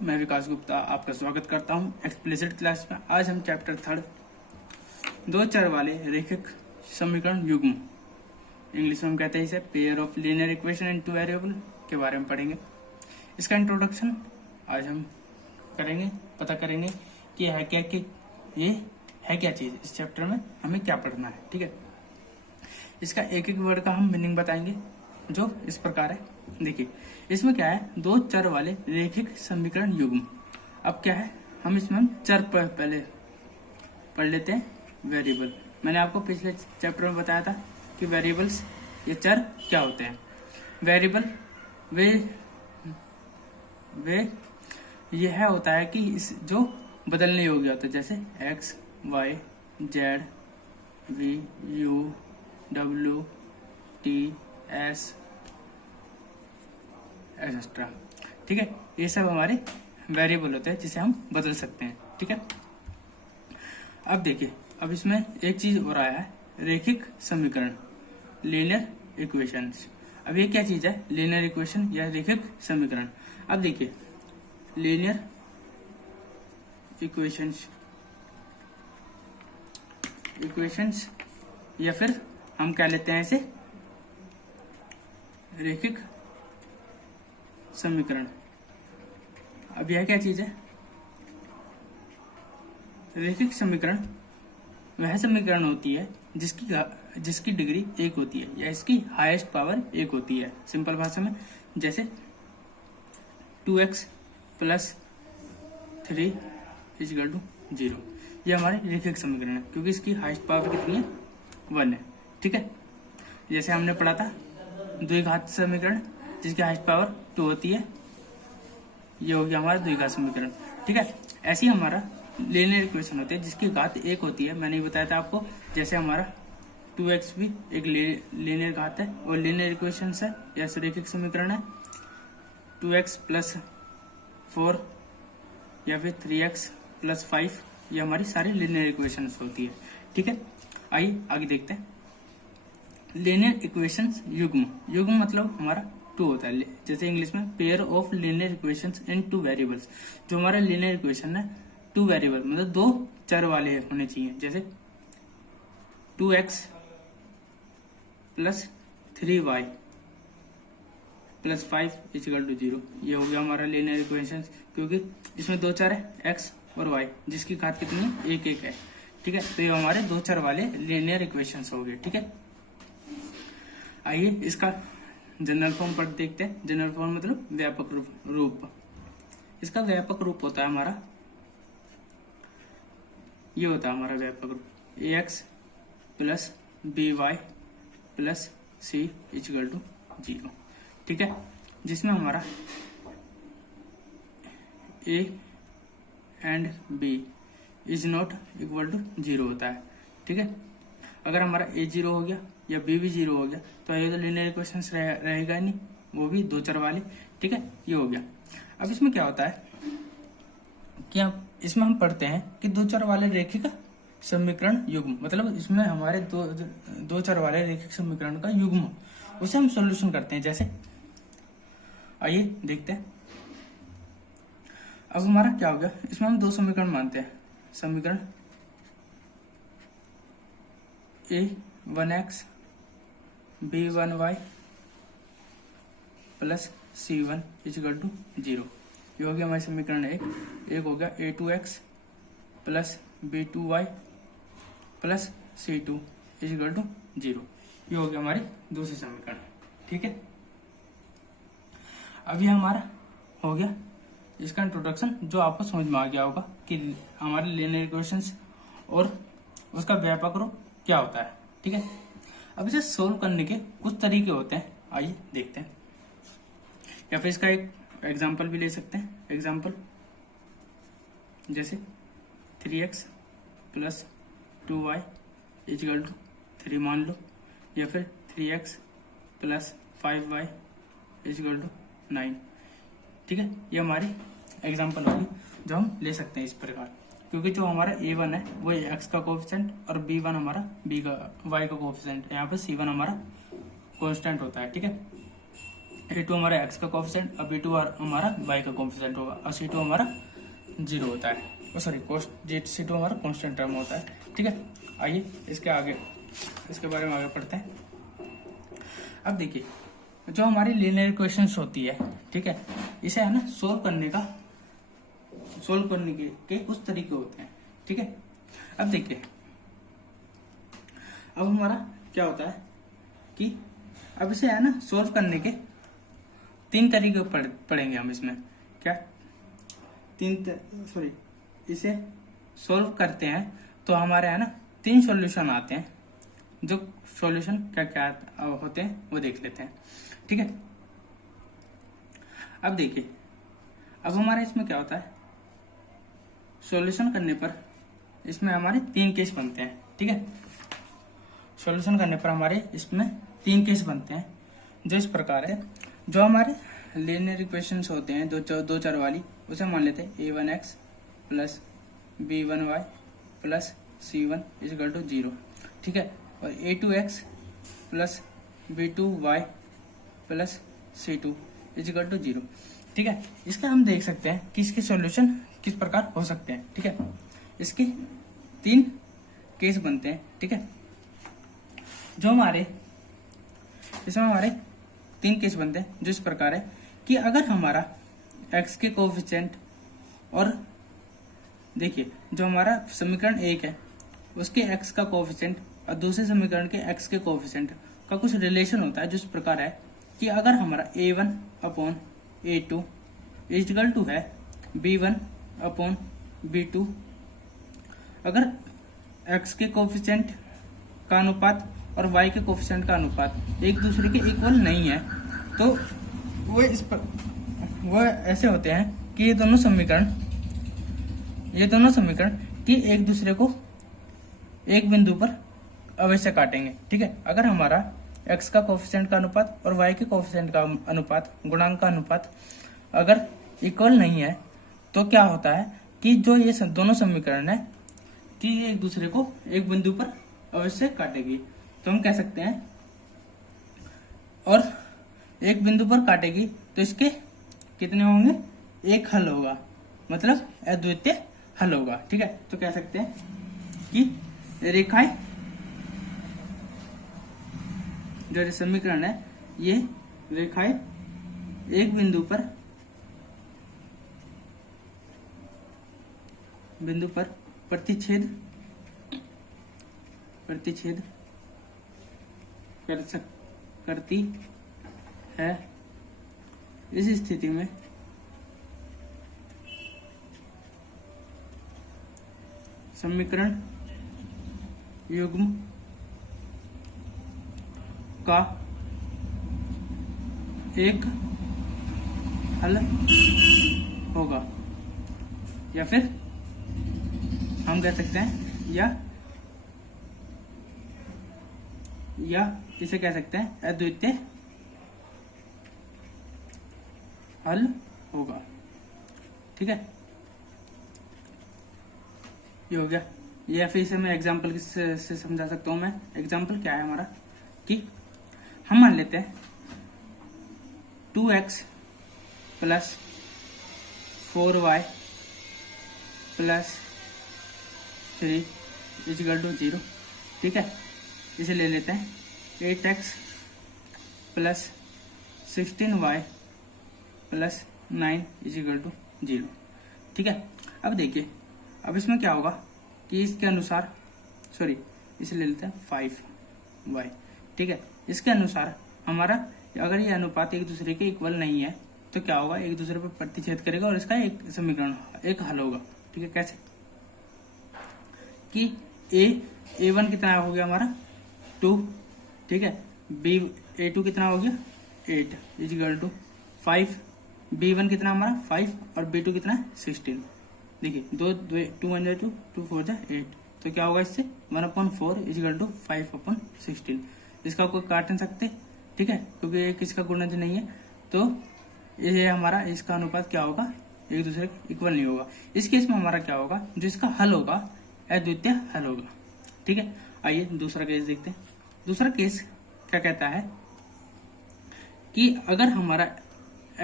मैं विकास गुप्ता आपका स्वागत करता हूं एक्सप्लिसिट क्लास में। आज हम चैप्टर 3 दो चर वाले रैखिक समीकरण युग्म, इंग्लिश में हम कहते हैं इसे pair of linear equation in two variable के बारे में पढ़ेंगे। इसका इंट्रोडक्शन आज हम करेंगे, पता करेंगे कि ये है क्या चीज, इस चैप्टर में हमें क्या पढ़ना है। ठीक है, इसका एक एक वर्ड का हम मीनिंग बताएंगे जो इस प्रकार है। देखिए इसमें क्या है, दो चर वाले रैखिक समीकरण युग्म। अब क्या है, हम इसमें चर पर पहले पढ़ लेते हैं वेरिएबल। मैंने आपको पिछले चैप्टर में बताया था कि वेरिएबल्स ये चर क्या होते हैं। वेरिएबल वे यह होता है कि इस जो बदलने योग्य होता है, जैसे X Y Z V U W T S etcetera. ठीक है, ये सब हमारे वेरिएबल होते हैं जिसे हम बदल सकते हैं। ठीक है, अब देखिए, अब इसमें एक चीज और आया है, रैखिक समीकरण लीनियर इक्वेशंस। अब ये क्या चीज है, लीनियर इक्वेशन या रैखिक समीकरण। अब देखिए लीनियर इक्वेशंस या फिर हम कह लेते हैं इसे रैखिक समीकरण। अब यह क्या चीज है, रैखिक समीकरण वह समीकरण होती है जिसकी डिग्री 1 होती है या इसकी हाईएस्ट पावर 1 होती है। सिंपल भाषा में जैसे 2x + 3 = 0, यह हमारे रैखिक समीकरण है क्योंकि इसकी हाईएस्ट पावर कितनी है, 1 है। ठीक है, जैसे हमने पढ़ा था द्विघात समीकरण जिसकी हाईएस्ट पावर 2 होती है, ये हो गया हमारा द्विघात समीकरण। ठीक है, ऐसे ही हमारा लीनियर इक्वेशन होती है जिसकी घात 1 होती है। मैंने बताया था आपको, जैसे हमारा 2x भी एक लीनियर घात है और लीनियर इक्वेशन है या रैखिक समीकरण है। 2x + 4 या फिर 3x + 5, ये हमारी सारी लीनियर इक्वेशन होती है। ठीक है, आइए आगे देखते हैं। लीनियर इक्वेशंस युग्म मतलब हमारा 2 होता है, जैसे इंग्लिश में pair of linear equations in 2 variables. जो हमारा लीनियर इक्वेशन है 2 वेरिएबल मतलब 2 चर वाले होने चाहिए, जैसे 2x + 3y + 5 = 0, ये हो गया हमारा लीनियर इक्वेशन क्योंकि इसमें 2 चर है x और y जिसकी घात कितनी है, 1 है। ठीक है, तो ये हमारे 2 चर वाले लीनियर इक्वेशंस हो गए। ठीक है, आइए इसका जनरल फॉर्म पर देखते हैं। जनरल फॉर्म मतलब व्यापक रूप। इसका व्यापक रूप होता है हमारा, ये होता है हमारा व्यापक रूप ax + by + c = 0। ठीक है, जिसमें हमारा a एंड b ≠ = 0 होता है। ठीक है, अगर हमारा a 0 हो गया या b भी 0 हो गया तो ये तो लीनियर इक्वेशन रहेगा नहीं, वो भी 2 चर वाले। ठीक है, ये हो गया। अब इसमें क्या होता है कि इसमें हम पढ़ते हैं कि 2 चर वाले रैखिक समीकरण युग्म, मतलब इसमें हमारे दो चर वाले रैखिक समीकरण का युग्म, उसे हम सॉल्यूशन करते हैं। जैसे आइए देखते हैं। अब हमारा क्या हो गया, इसमें हम 2 समीकरण मानते हैं। समीकरण a1x b1y + c1 = 0, ये हो गया हमारे समीकरण एक हो गया a2x + b2y + c2 = 0, ये हो गया हमारे दूसरे समीकरण। ठीक है, अब ये हमारा हो गया इसका इंट्रोडक्शन, जो आपको समझ में आ गया होगा कि हमारे लीनियर इक्वेशंस और उसका व्यापक रूप क्या होता है। ठीक है, अब इसे सोल्व करने के कुछ तरीके होते हैं, आइए देखते हैं। या फिर इसका एक एग्जांपल भी ले सकते हैं। एग्जांपल जैसे 3x + 2y = 3 मान लो, या फिर 3x + 5y = 9। ठीक है, ये हमारी एग्जांपल होगी जो हम ले सकते हैं इस प्रकार, क्योंकि जो हमारा a1 है वो x का कोएफिशिएंट और b1 हमारा y का कोएफिशिएंट, यहाँ पे c1 हमारा कांस्टेंट होता है। ठीक है, a2 हमारा x का कोफिशिएंट, अब b2 हमारा y का कोफिशिएंट होगा, और c2 हमारा 0 होता है, सॉरी c2 हमारा कांस्टेंट टर्म होता है। ठीक है, आइए इसके बारे में आगे पढ़ते हैं। अब देखिए, जो हमारी लीनियर इक्वेशंस होती है, ठीक है, इसे है ना सोल्व करने के कुछ तरीके होते हैं। ठीक है, अब देखिए, अब हमारा क्या होता है कि अब इसे है ना सोल्व करने के 3 तरीके पढ़ेंगे हम इसमें। क्या इसे सोल्व करते हैं तो हमारे है ना 3 सॉल्यूशन आते हैं। जो सॉल्यूशन क्या क्या होते हैं वो देख लेते हैं। ठीक है, अब देखिए, अब हमारे इसमें क्या होता है, सॉल्यूशन करने पर इसमें हमारे 3 केस बनते हैं। ठीक है, सॉल्यूशन करने पर हमारे इसमें 3 केस बनते हैं, जो इस प्रकार है। जो हमारे लीनियर इक्वेशंस होते हैं दो चर वाली, उसे मान लेते हैं a1x plus b1y plus c1 equal to 0। ठीक है, और a2x plus b2y plus c2 equal to 0। ठीक है, इसका हम देख सकते हैं कि इसके सॉल्यूशन किस प्रकार हो सकते हैं। ठीक है, इसके 3 केस बनते हैं। ठीक है, जो हमारे इसमें हमारे 3 केस बनते हैं, जो इस प्रकार है कि अगर हमारा x के कोफिशिएंट, और देखिए जो हमारा समीकरण 1 है उसके x का कोफिशिएंट और दूसरे समीकरण के x के कोफिशिएंट का कुछ रिलेशन होता है, जो इस प्रकार है कि अगर हमारा a1 upon a2 equal to है b1 अपॉन b2, अगर x के कोफिशिएंट का अनुपात और y के कोफिशिएंट का अनुपात एक दूसरे के इक्वल नहीं है, तो वो ऐसे होते हैं कि ये दोनों समीकरण कि एक दूसरे को एक बिंदु पर अवश्य काटेंगे। ठीक है, अगर हमारा x का कोफिशिएंट का अनुपात और y के कोफिशिएंट का अनुपात, गुणांक का अनुपात अगर इक्वल नहीं है, तो क्या होता है कि जो ये दोनों समीकरण है कि ये एक दूसरे को एक बिंदु पर अवश्य काटेगी। तो हम कह सकते हैं, और एक बिंदु पर काटेगी तो इसके कितने होंगे, एक हल होगा, मतलब अद्वितीय हल होगा। ठीक है, तो कह सकते हैं कि रेखाएं, जो समीकरण है, ये रेखाएं एक बिंदु पर प्रतिच्छेद करती है। इस स्थिति में समीकरण युग्म का एक हल होगा, या फिर हम कह सकते हैं या इसे कह सकते हैं अद्वितीय हल होगा। ठीक है, ये हो गया। या फिर इसे मैं एग्जाम्पल से समझा सकता हूं। मैं एग्जाम्पल क्या है हमारा कि हम मान लेते हैं 2x plus 4y plus 3 equal to 0। ठीक है, इसे ले लेते हैं 8x plus 16y plus 9 equal to 0। ठीक है, अब देखिए, अब इसमें क्या होगा कि इसके अनुसार, इसे ले लेते हैं 5y। ठीक है, इसके अनुसार हमारा अगर ये अनुपात एक दूसरे के इक्वल नहीं है तो क्या होगा, एक दूसरे पर प्रतिच्छेद करेगा और इसका एक समीकरण, एक हल होगा। ठीक है, कैसे कि a1 कितना हो गया हमारा 2। ठीक है, a2 कितना हो गया 8 इक्वल टू 5, b1 कितना हमारा 5 और b2 कितना 16। देखिए 2 1 2 2 4 8, तो क्या होगा इससे 1/4 इक्वल टू 5/16। इसका कोई काट नहीं सकते। ठीक है, क्योंकि ये किसका गुणज नहीं है, तो ये हमारा इसका अनुपात क्या होगा, एक दूसरे के इक्वल नहीं होगा। इस केस में हमारा क्या होगा, जो इसका हल होगा अद्वितीय हल होगा। ठीक है, आइए दूसरा केस देखते हैं। दूसरा केस क्या कहता है कि अगर हमारा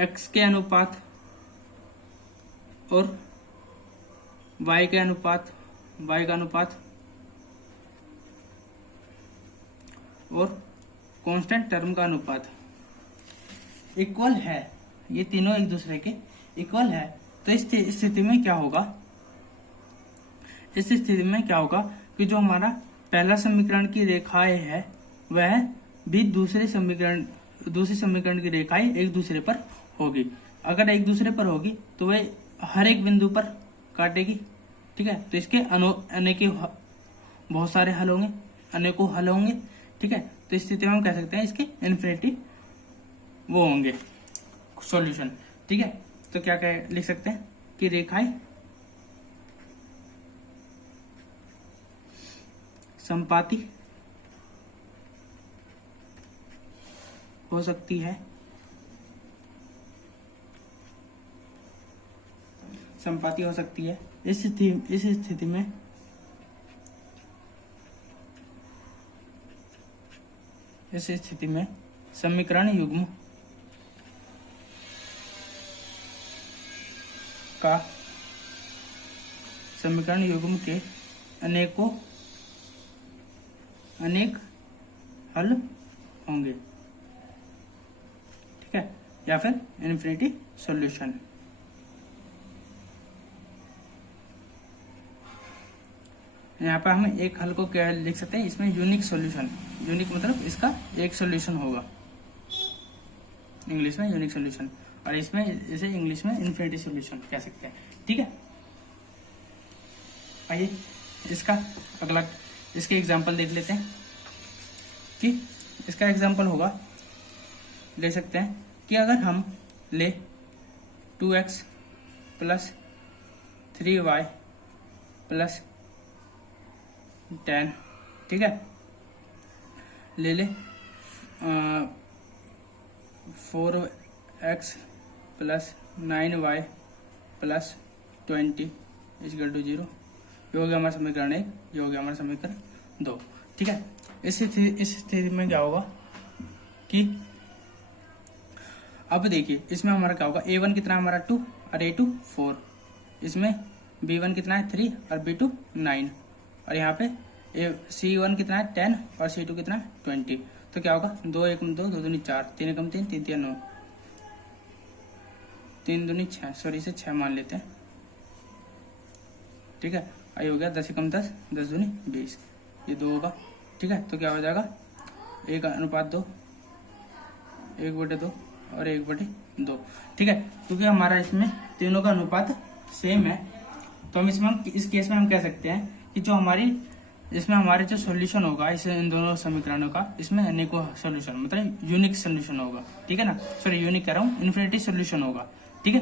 x के अनुपात और y के अनुपात, y का अनुपात और कांस्टेंट टर्म का अनुपात इक्वल है, ये तीनों एक दूसरे के इक्वल है, तो इस स्थिति में क्या होगा, इस स्थिति में क्या होगा कि जो हमारा पहला समीकरण की रेखाएं है वह भी दूसरे समीकरण की रेखाएं एक दूसरे पर होगी। अगर एक दूसरे पर होगी तो वह हर एक बिंदु पर काटेगी, ठीक है। तो इसके अनेकों बहुत सारे हल होंगे, अनेकों हल होंगे, ठीक है। तो इस स्थिति में हम कह सकते हैं इसके इन्फिनिटी वो होंगे सॉल्यूशन, ठीक है। तो क्या कह लिख सकते हैं कि रेखाएं संपाती हो सकती है, संपाती हो सकती है। इस स्थिति में समीकरण युग्म के अनेक हल होंगे, ठीक है, या फिर इन्फिनिटी सॉल्यूशन। यहाँ पर हम एक हल को क्या लिख सकते हैं, इसमें यूनिक सॉल्यूशन, यूनिक मतलब इसका एक सॉल्यूशन होगा, इंग्लिश में यूनिक सॉल्यूशन, और इसमें इसे इंग्लिश में इन्फिनिटी सॉल्यूशन कह सकते हैं, ठीक है। आइए इसके एग्जांपल देख लेते हैं कि इसका एग्जांपल होगा, ले सकते हैं कि अगर हम ले 2x + 3y + 10, ठीक है, ले 4x + 9y + 20 = 0, ये हो गया हमारा समीकरण 1, ये हो गया हमारा समीकरण 2, ठीक है। इस स्थिति में क्या होगा कि अब देखिए इसमें हमारा क्या होगा, a1 कितना है हमारा 2 और a2 4, इसमें b1 कितना है 3 और b2 9, और यहाँ पे c1 कितना है 10 और c2 कितना है 20, तो क्या होगा 2 1 2 2 2 4 3 1 3 3 3 9 3 2 6, सॉरी इसे 6 मान लेते हैं, ठीक है। आई हो गया 10 1 10 10 2 20, ये 2 होगा, ठीक है। तो क्या हो जाएगा 1:2, 1/2 और 1/2, ठीक है। क्योंकि हमारा इसमें तीनों का अनुपात सेम है, तो हम इस केस में हम कह सकते हैं कि जो हमारे जो सॉल्यूशन होगा इन दोनों समीकरणों का, इसमें अनेकों सॉल्यूशन मतलब यूनिक सॉल्यूशन होगा, ठीक है ना, सॉरी यूनिक कह रहा हूँ, इन्फिनिटी सॉल्यूशन होगा, ठीक है।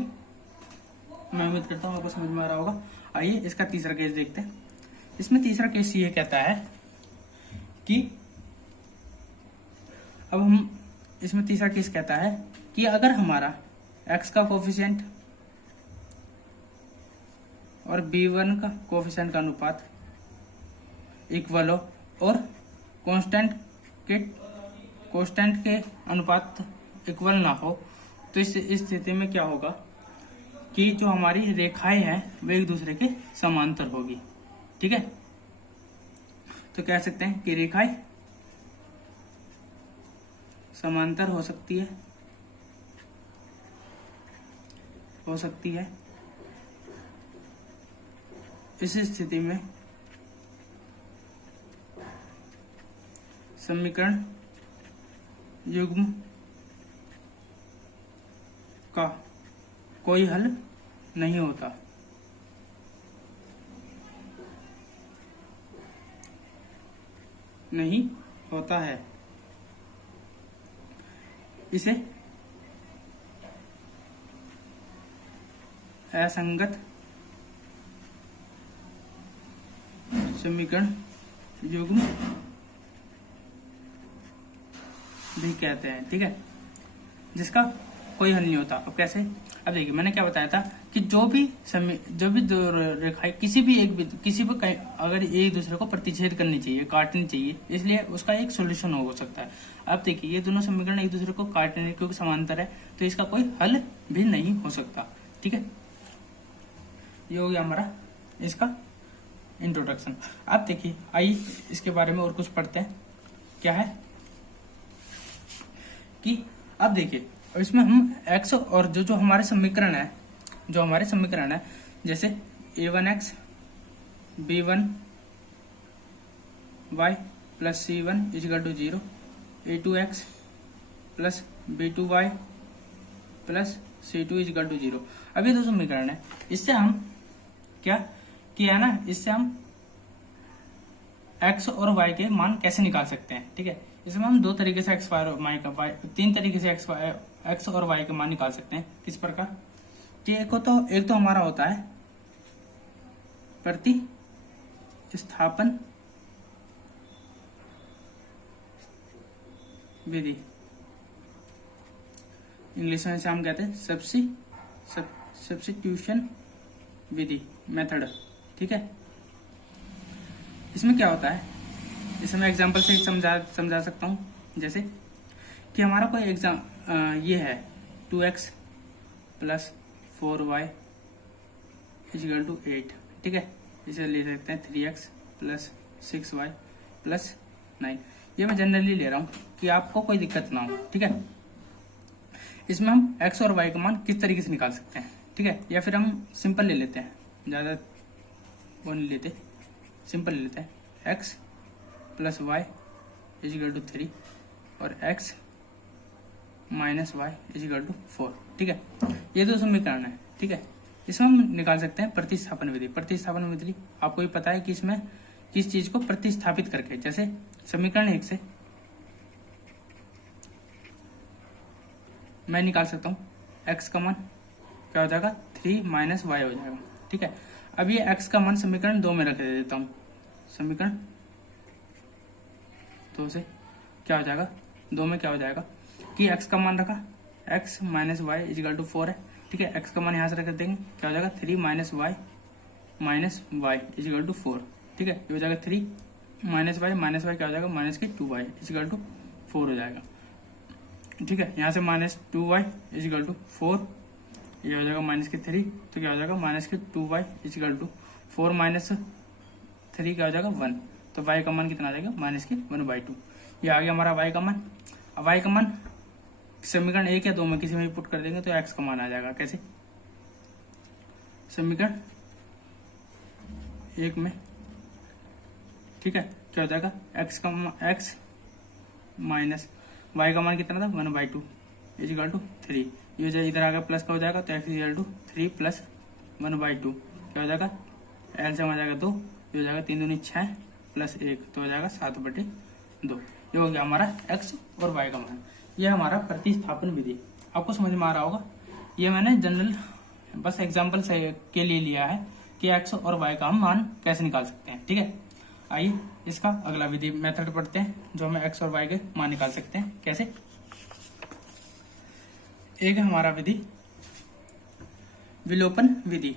मैं उम्मीद करता हूँ आपको समझ में आ रहा होगा। आइए इसका तीसरा केस देखते हैं। इसमें तीसरा केस ये कहता है कि अब हम इसमें तीसरा केस कहता है कि अगर हमारा x का कोफिशिएंट और b1 का कोफिशिएंट का अनुपात इक्वल हो और कांस्टेंट के अनुपात इक्वल ना हो, तो इस स्थिति में क्या होगा कि जो हमारी रेखाएं हैं वे एक दूसरे के समांतर होगी, ठीक है। तो कह सकते हैं कि रेखाएं समांतर हो सकती है। इस स्थिति में समीकरण युग्म का कोई हल नहीं होता, है। इसे असंगत समीकरण युग्म भी कहते हैं, ठीक है, जिसका कोई हल नहीं होता। अब कैसे, अब देखिए मैंने क्या बताया था कि जो भी दो रेखाएं किसी पर कहीं अगर एक दूसरे को प्रतिच्छेद करनी चाहिए, काटनी चाहिए, इसलिए उसका एक सॉल्यूशन हो सकता है। अब देखिए ये दोनों समीकरण एक दूसरे को काटने क्योंकि समांतर है तो इसका कोई हल भी नहीं हो सकता। ठीक है, ये हो गया हमारा इसका इंट्रोडक्शन। अब देखिए आइए इसके बारे में और कुछ पढ़ते हैं। क्या है कि अब देखिए इसमें हम x और जो हमारे समीकरण है जैसे a1x b1 y plus c1 equal to 0, a2x plus b2 y plus c2 equal to 0। अब ये दो समीकरण है, इससे हम क्या किया ना, इससे हम x और y के मान कैसे निकाल सकते हैं। ठीक है, इसमें हम दो तरीके से तीन तरीके से x और y के मान निकाल सकते हैं। किस प्रकार कि एक तो हमारा होता है प्रतिस्थापन विधि, इंग्लिश में से हम कहते हैं सब्स्टिट्यूशन विधि, मेथड। ठीक है, इसमें क्या होता है, इसे मैं एग्जांपल से समझा सकता हूँ। जैसे कि हमारा कोई ये है 2x plus 4y is equal to 8। ठीक है, इसे ले सकते हैं 3x प्लस 6y प्लस 9। ये मैं जनरली ले रहा हूँ कि आपको कोई दिक्कत ना हो। ठीक है, इसमें हम x और y का मान किस तरीके से निकाल सकते हैं। ठीक है, या फिर हम सिंपल ले लेते हैं, ज़्यादा वो नहीं लेते, सिंपल ले लेते हैं x plus y equal to 3 और x minus y equal to 4। ठीक है, ये दो समीकरण है। ठीक है, इसमें हम निकाल सकते हैं प्रतिस्थापन विधि। प्रतिस्थापन विधि आपको भी पता है कि इसमें किस चीज को प्रतिस्थापित करके, जैसे समीकरण 1 से मैं निकाल सकता हूँ x का मान क्या हो जाएगा 3 माइनस y हो जाएगा। ठीक है, अब ये x का मान समीकरण 2 में रख देता हूँ। समीकरण 2 से क्या हो जाएगा, 2 में क्या हो जाएगा कि x का मान रखा x minus Y equal to 4 है। ठीक है, x का मान यहाँ से रख देंगे, क्या हो जाएगा 3 माइनस वाई इजिकल टू 4। ठीक है, ये हो जाएगा 3 माइनस वाई क्या हो जाएगा माइनस के 2y इजिकल टू 4 हो जाएगा। ठीक है, यहाँ से माइनस 2y इजिकल टू 4, ये हो जाएगा माइनस के 3, तो क्या हो जाएगा माइनस के 2y इजिकल टू 4 माइनस 3 क्या हो जाएगा 1, तो y का मान कितना आ जाएगा माइनस के 1/2। ये आ गया हमारा y का मान। अब y का मान समीकरण 1 या 2 में किसी में पुट कर देंगे तो x का मान आ जाएगा। कैसे, समीकरण 1 में, ठीक है, क्या हो जाएगा x माइनस y का मान कितना था 1/2 इजिकल टू 3, ये जो इधर आ गया प्लस का हो जाएगा तो x इजिकल टू 3 प्लस 1/2 क्या हो जाएगा, एलसीएम आ जाएगा 2, ये हो जाएगा 3 दूनी 6 प्लस 1 तो हो जाएगा 7/2। ये हो गया हमारा x और y का मान। ये हमारा प्रतिस्थापन विधि आपको समझ में आ रहा होगा। ये मैंने जनरल बस एग्जाम्पल के लिए लिया है कि x और y का हम मान कैसे निकाल सकते हैं। ठीक है, आइए इसका अगला विधि मेथड पढ़ते हैं जो हमें x और y के मान निकाल सकते हैं। कैसे, एक हमारा विधि विलोपन विधि।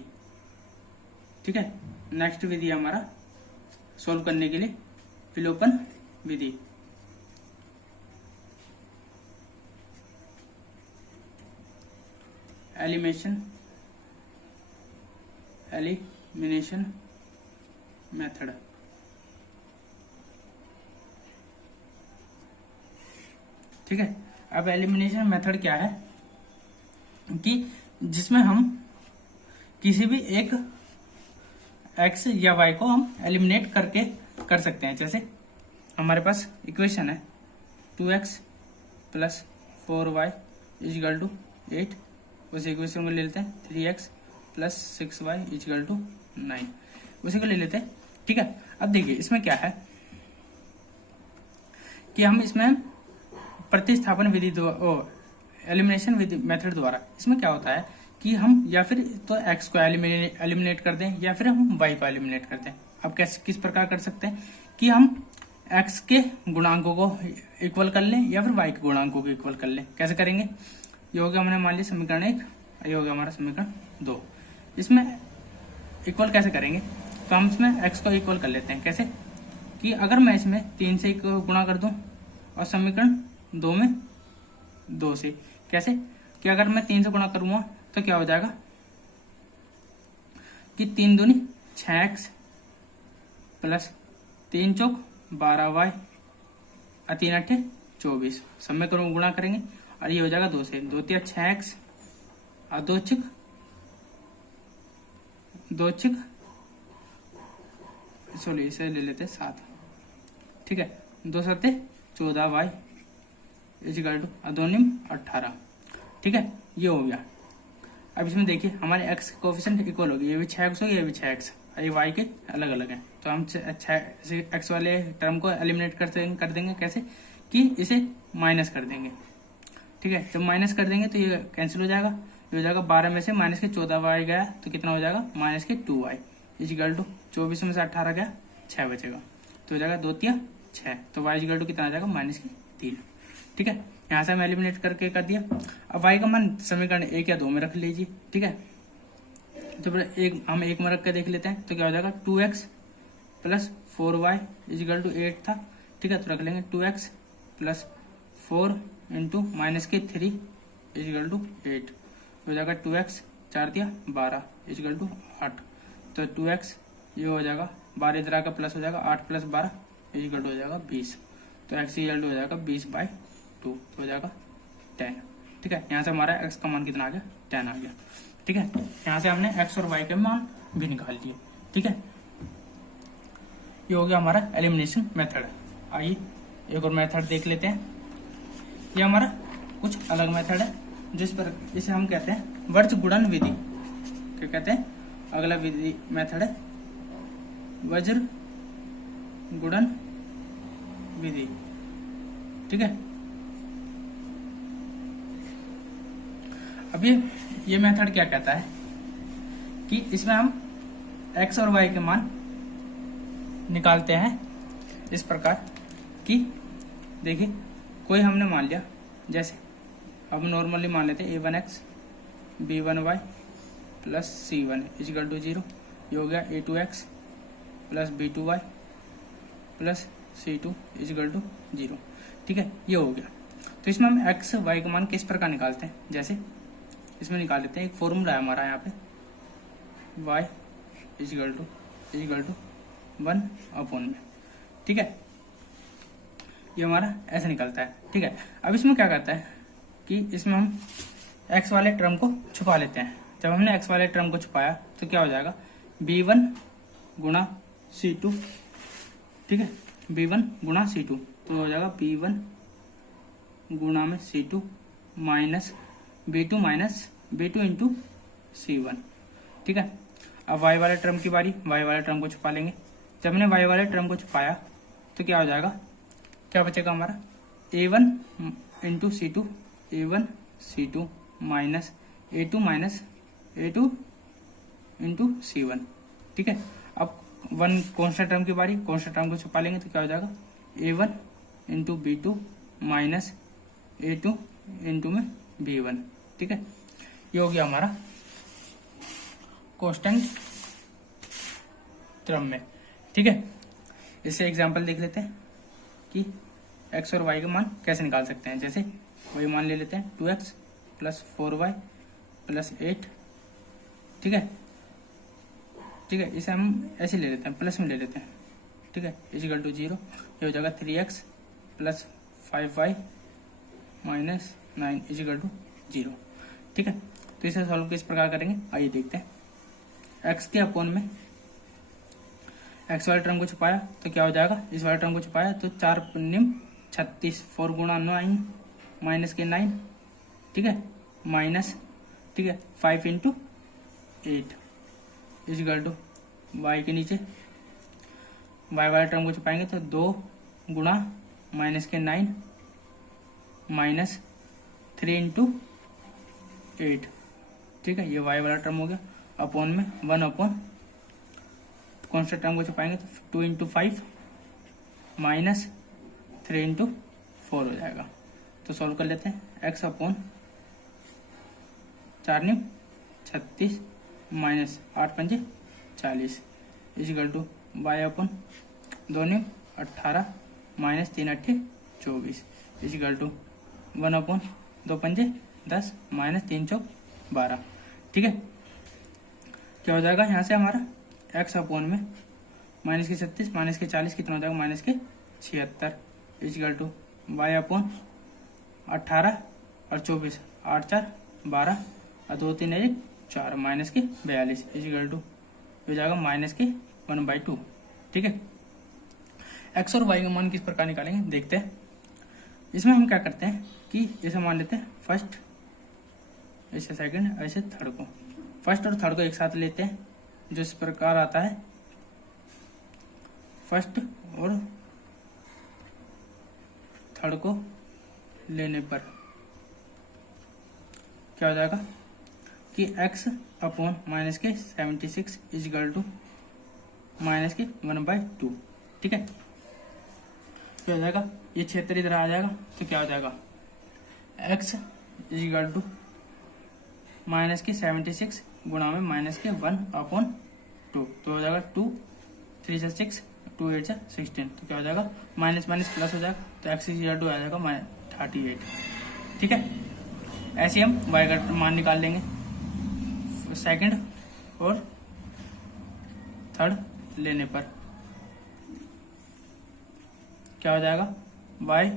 ठीक है, नेक्स्ट विधि हमारा सोल्व करने के लिए विलोपन विधि। Elimination method. ठीक है, अब एलिमिनेशन मेथड क्या है कि जिसमें हम किसी भी एक x या y को हम एलिमिनेट करके कर सकते हैं। जैसे हमारे पास इक्वेशन है 2x plus 4y is equal to 8, उस इक्वेशन को ले लेते हैं 3x plus 6y is equal to 9, उसी को ले लेते हैं। ठीक है, अब देखिए इसमें क्या है कि हम इसमें प्रतिस्थापन विधि एलिमिनेशन विधि मेथड द्वारा इसमें क्या होता है कि हम या फिर तो x को एलिमिनेट कर दें या फिर हम y को एलिमिनेट कर दें। अब कैसे किस प्रकार कर सकते हैं कि हम x के गुणांकों को इक्वल कर लें या फिर y के गुणांकों को इक्वल कर लें। कैसे करेंगे, ये हो गया हमने मान लिया समीकरण 1, ये हो गया हमारा समीकरण 2। इसमें इक्वल कैसे करेंगे, तो हम इसमें x को इक्वल कर लेते हैं। कैसे कि अगर मैं इसमें 3 से गुणा कर दूं और समीकरण 2 में 2 से, कैसे कि अगर मैं 3 से गुणा करूंगा तो क्या हो जाएगा कि 3 दूनी 6x प्लस 3 चौक 12y और 3 अट्ठे 24, सब में करूँ गुणा करेंगे और ये हो जाएगा 2 से, 2 तिया 6x और 2 छिक सॉरी इसे ले लेते 7, ठीक है, 2 सत्ते 14y इजिकल टू 2 निम 18, ठीक है, ये हो गया। अब इसमें देखिए हमारे x के कोफिशिएंट इक्वल हो गए, ये भी 6x हो गया, ये भी 6x, ये y के अलग अलग हैं, तो हम x वाले टर्म को एलिमिनेट कर देंगे कैसे कि इसे माइनस कर देंगे, ठीक है, जब माइनस कर देंगे तो ये कैंसिल हो जाएगा, ये हो जाएगा 12 में से माइनस के 14y गया तो कितना हो जाएगा माइनस के 2y इजिकल टू 24 में से 18 गया 6 बचेगा, तो हो जाएगा 2 तिया 6, तो y इजिकल टू कितना आ जाएगा माइनस के 3, ठीक है, यहाँ से हम एलिमिनेट करके कर दिया। अब y का मान समीकरण 1 या 2 में रख लीजिए, ठीक है, तो हम 1 में रख के देख लेते हैं तो क्या हो जाएगा 2x plus 4y is equal to 8 था, ठीक है, तो रख लेंगे 2x प्लस 4 इंटू माइनस के 3 इजिकल टू 8, हो जाएगा 2x 4 दिया 12 इजिकल टू 8, तो 2x ये हो जाएगा 12 इधर आकर प्लस हो जाएगा 8 प्लस 12 इजिकल टू हो जाएगा 20, तो x इजिकल टू हो जाएगा 20/2, तो हो जाएगा 10, ठीक है, यहाँ से हमारा x का मान कितना आ गया 10 आ गया, ठीक है, यहाँ से हमने x और y के मान भी निकाल लिए, ठीक है, ये हो गया हमारा एलिमिनेशन मेथड। आइए एक और मेथड देख लेते हैं, ये हमारा कुछ अलग मेथड है जिस पर इसे हम कहते हैं वर्ज गुणन विधि, क्या कहते हैं, अगला विधि मेथड है वज्र गुणन विधि, ठीक है। अब ये मेथड क्या कहता है कि इसमें हम x और y के मान निकालते हैं इस प्रकार कि देखिए कोई हमने मान लिया, जैसे अब नॉर्मली मान लेते हैं a1x b1y plus c1 equal to 0, ये हो गया a2x plus b2y plus c2 equal to 0, ठीक है, ये हो गया। तो इसमें हम x y का मान किस प्रकार निकालते हैं, जैसे इसमें निकाल लेते हैं, एक फॉर्मूला है हमारा यहाँ पे y इजिकल टू 1/, ठीक है, ये हमारा ऐसे निकलता है, ठीक है। अब इसमें क्या करता है कि इसमें हम x वाले टर्म को छुपा लेते हैं, जब हमने x वाले टर्म को छुपाया तो क्या हो जाएगा b1 गुणा c2, ठीक है, b1 गुणा c2, तो हो जाएगा b1 गुणा में c2 minus b2 into c1, ठीक है। अब y वाले टर्म की बारी, y वाले टर्म को छुपा लेंगे, जब हमने y वाले टर्म को छुपाया तो क्या हो जाएगा, क्या बचेगा हमारा a1 into c2 a1 c2 minus a2 into c1, ठीक है। अब 1 कांस्टेंट टर्म की बारी, कांस्टेंट टर्म को छुपा लेंगे तो क्या हो जाएगा a1 into b2 minus a2 into में b1, ठीक है, ये हो गया हमारा कांस्टेंट टर्म में, ठीक है। इससे एग्जांपल देख लेते हैं कि x और y का मान कैसे निकाल सकते हैं, जैसे वही मान ले लेते हैं 2x प्लस 4y प्लस 8, ठीक है, इसे हम ऐसे ले लेते हैं, प्लस में ले लेते हैं, ठीक है, इजिकल टू 0, ये हो जाएगा 3x plus 5y minus 9 is equal to 0, ठीक है। तो इसे सॉल्व किस प्रकार करेंगे, आइए देखते हैं। x के अपोन में x वाले टर्म को छुपाया तो क्या हो जाएगा, इस वाले टर्म को छुपाया तो 4 पंजिम 36, 4 गुणा 9 माइनस के 9, ठीक है, माइनस, ठीक है, 5 इंटू 8 इजिकल टू y के नीचे y वाले टर्म को छुपाएंगे तो 2 गुणा माइनस के 9 माइनस 3 इंटू 8, ठीक है, ये y वाला टर्म हो गया, अपॉन में 1 अपॉन कॉन्स्टेंट टर्म को छुपाएंगे तो 2 इंटू 5 माइनस 3 इंटू 4 हो जाएगा। तो सॉल्व कर लेते हैं, x अपॉन 4 36 माइनस 8 पंजे 40 इजिकल टू वाई अपन 2 न्यू 18 माइनस 3 अट्ठे 24 इजिकल टू 1 अपन 2 पंजे 10 माइनस 3 चौक 12। ठीक है, क्या हो जाएगा यहाँ से हमारा x अपोन में माइनस के 36 माइनस के 40 कितना हो जाएगा माइनस के 76 इजिकल टू वाई अपोन 18 और 24 8 4 12 और 2 3 1 4 माइनस के 42 इजिकल टू हो जाएगा माइनस के 1/2। ठीक है, x और y का मान किस प्रकार निकालेंगे देखते हैं। इसमें हम क्या करते हैं कि इसे मान लेते हैं फर्स्ट, ऐसे सेकंड, ऐसे थर्ड को। फर्स्ट और थर्ड को एक साथ लेते हैं जो इस प्रकार आता है। फर्स्ट और थर्ड को लेने पर क्या हो जाएगा कि x अपॉन माइनस के 76 इजिकल टू माइनस के 1/2। ठीक है, क्या हो जाएगा ये 76 इधर आ जाएगा तो क्या हो जाएगा x इजिकल टू माइनस के 76 गुणा में माइनस के 1/2 तो हो जाएगा 2 3 से 6 2 8 से 16 तो क्या हो जाएगा माइनस माइनस प्लस हो जाएगा तो x इजिकल टू आ जाएगा 38। ठीक है, ऐसे हम y का मान निकाल लेंगे सेकंड और थर्ड लेने पर। क्या हो जाएगा y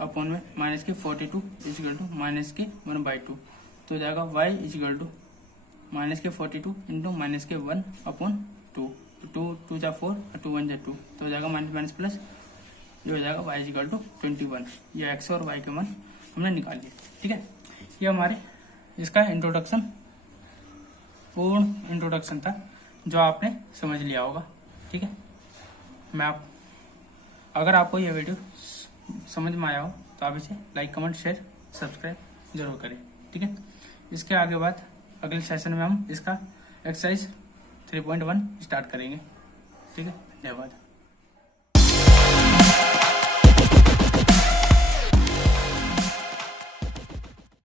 अपॉन में माइनस के 42 इजिकल टू माइनस के 1/2 तो हो जाएगा y इजिकल टू माइनस के 42 इंटू माइनस के 1/2 2 2 जा 4 और 2 1 जा 2 तो हो जाएगा माइनस माइनस प्लस ये हो जाएगा y इजिकल टू 21। ये x और y के मान हमने निकाल लिए। ठीक है, ये हमारे इसका इंट्रोडक्शन पूर्ण इंट्रोडक्शन था जो आपने समझ लिया होगा। ठीक है, अगर आपको यह वीडियो समझ में आया हो तो आप इसे लाइक कमेंट शेयर सब्सक्राइब जरूर करें। ठीक है, इसके आगे बाद अगले सेशन में हम इसका एक्सरसाइज 3.1 स्टार्ट करेंगे। ठीक है, धन्यवाद।